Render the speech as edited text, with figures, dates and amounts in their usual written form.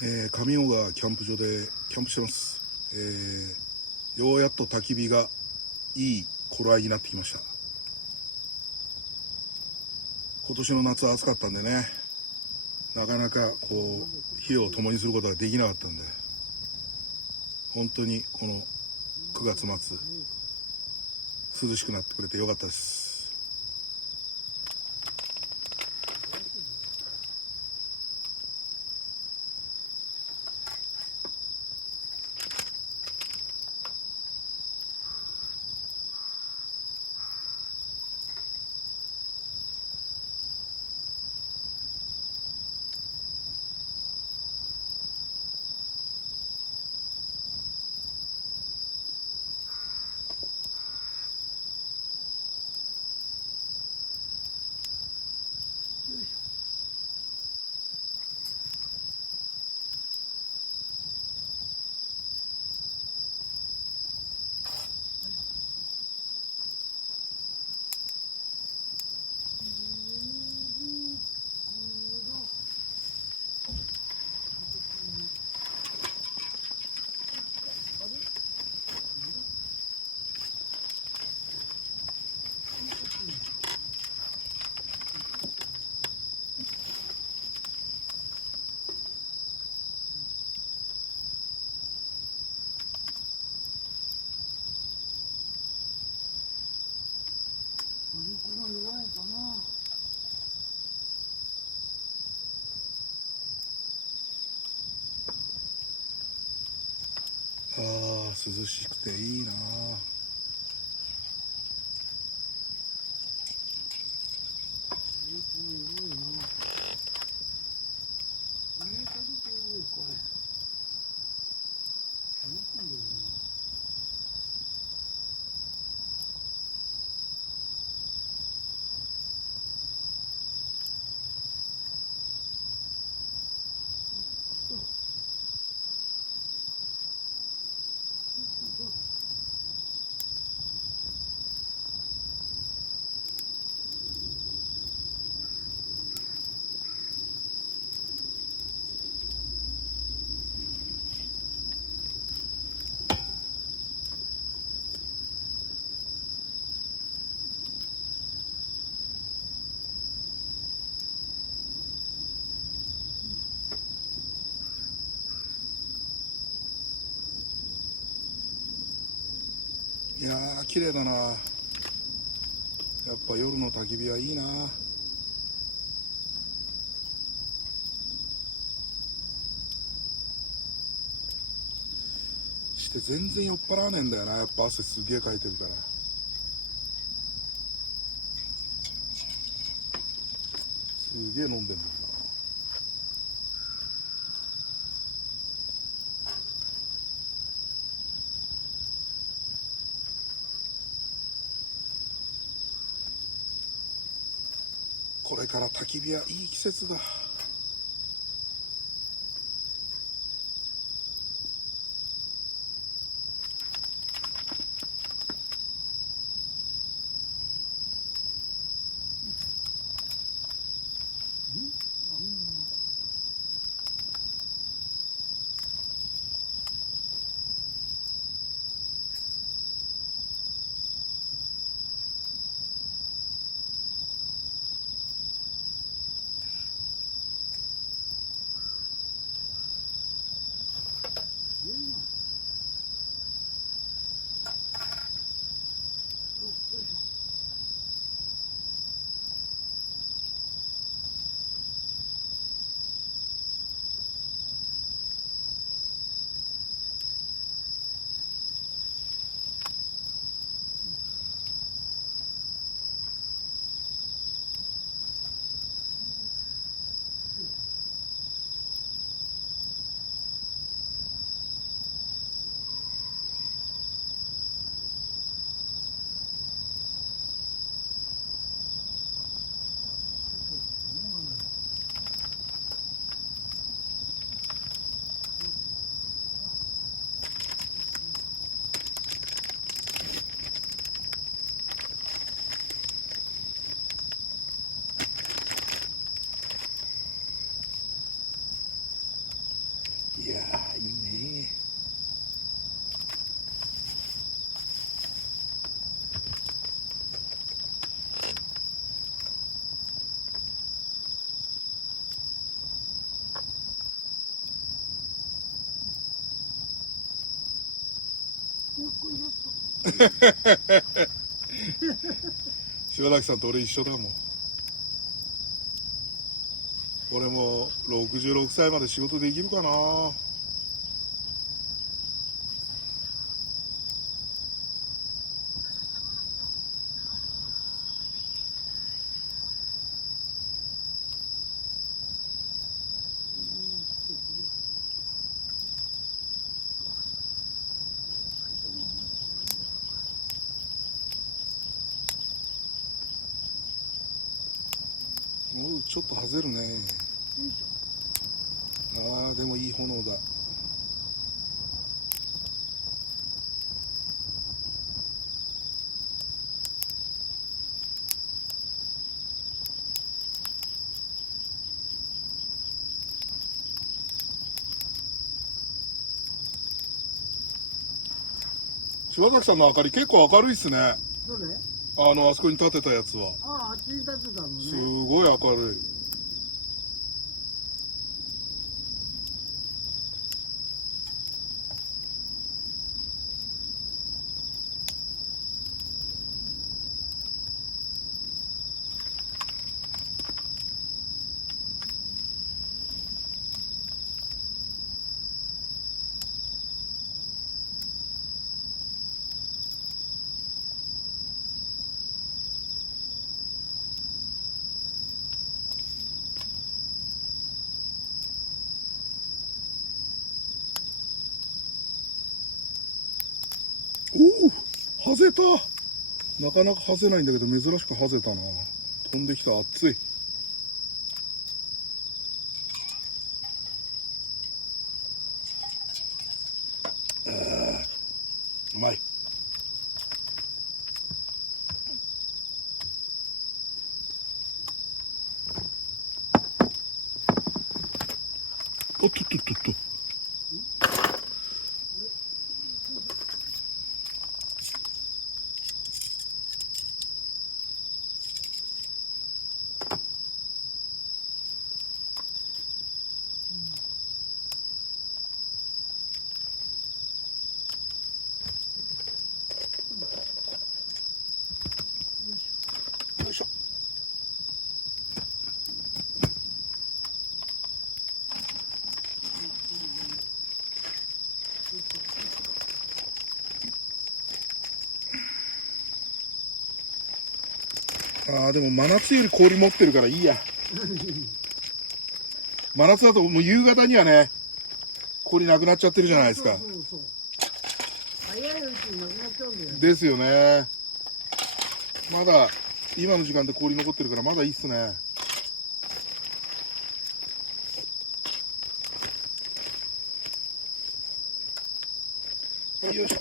上尾川キャンプ場でキャンプしてます。ようやっと焚き火がいい頃合いになってきました。今年の夏は暑かったんでね、なかなかこう火を共にすることができなかったんで、本当にこの9月末涼しくなってくれてよかったです。あー、涼しくていいな。いやー、綺麗だな。やっぱ夜の焚き火はいいな。して全然酔っ払わねえんだよな。やっぱ汗すげえかいてるから。すげえ飲んでんだよ。これから焚き火はいい季節だ。いやー、いいね。柴崎さんと俺一緒だもん。俺も66歳まで仕事できるかな。もうちょっと外れるね。ああ、でもいい炎だ。柴崎さんの明かり結構明るいっすね。どれ？あそこに立てたやつは。あっちに立ってたのね。すごい明るい。おお、外れた。なかなか外れないんだけど、珍しく外れたな。飛んできた。熱い。うまい。おっとっとっとっと。よいしょ。ああ、でも真夏より氷持ってるからいいや。真夏だともう夕方にはね、氷なくなっちゃってるじゃないですか。そうそうそう。早いうちになくなっちゃうんだよ。ですよね。まだ、今の時間で氷残ってるからまだいいっすね。よいしょ。